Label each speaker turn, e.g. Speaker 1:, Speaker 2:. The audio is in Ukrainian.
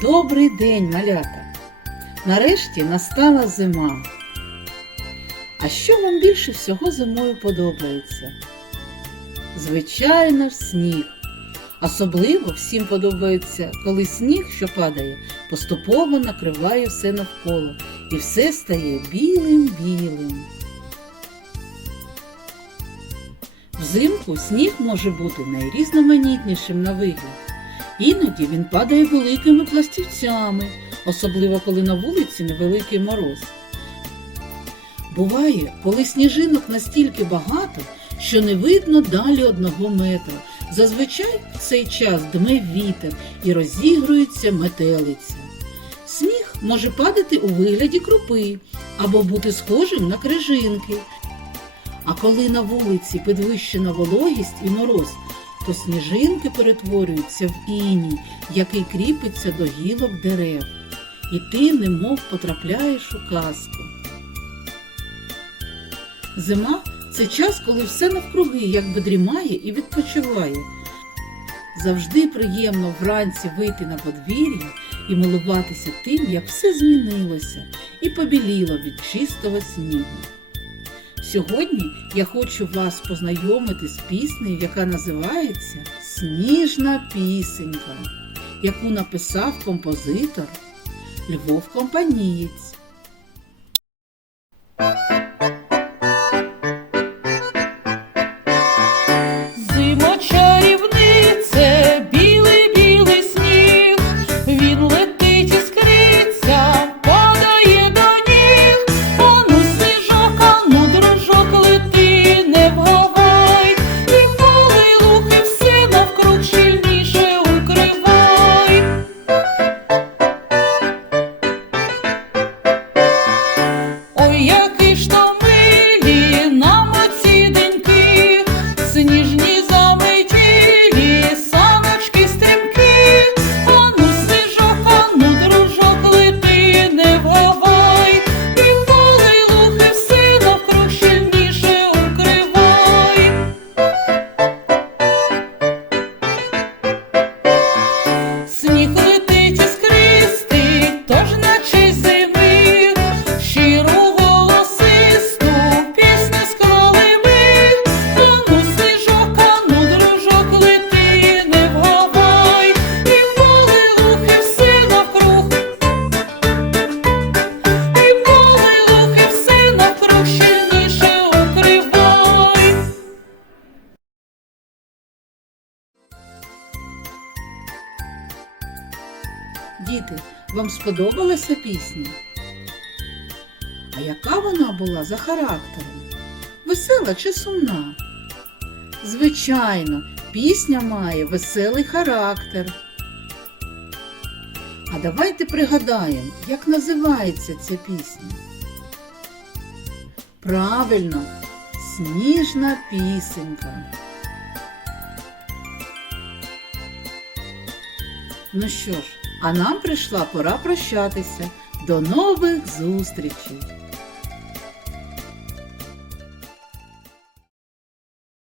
Speaker 1: Добрий день, малята! Нарешті настала зима. А що вам більше всього зимою подобається? Звичайно сніг. Особливо всім подобається, коли сніг, що падає, поступово накриває все навколо, і все стає білим-білим. Взимку сніг може бути найрізноманітнішим на вигляд. Іноді він падає великими пластівцями, особливо коли на вулиці невеликий мороз. Буває, коли сніжинок настільки багато, що не видно далі одного метра. Зазвичай в цей час дме вітер і розігрується метелиця. Сніг може падати у вигляді крупи або бути схожим на крижинки. А коли на вулиці підвищена вологість і мороз, то сніжинки перетворюються в іній, який кріпиться до гілок дерев. І ти немов потрапляєш у казку. Зима це час, коли все навкруги якби дрімає і відпочиває. Завжди приємно вранці вийти на подвір'я і милуватися тим, як все змінилося і побіліло від чистого снігу. Сьогодні я хочу вас познайомити з піснею, яка називається Сніжна пісенька, яку написав композитор Львов Компанієць. Діти, вам сподобалася пісня? А яка вона була за характером? Весела чи сумна? Звичайно, пісня має веселий характер. А давайте пригадаємо, як називається ця пісня. Правильно, сніжна пісенька. Ну що ж, а нам прийшла пора прощатися. До нових зустрічей!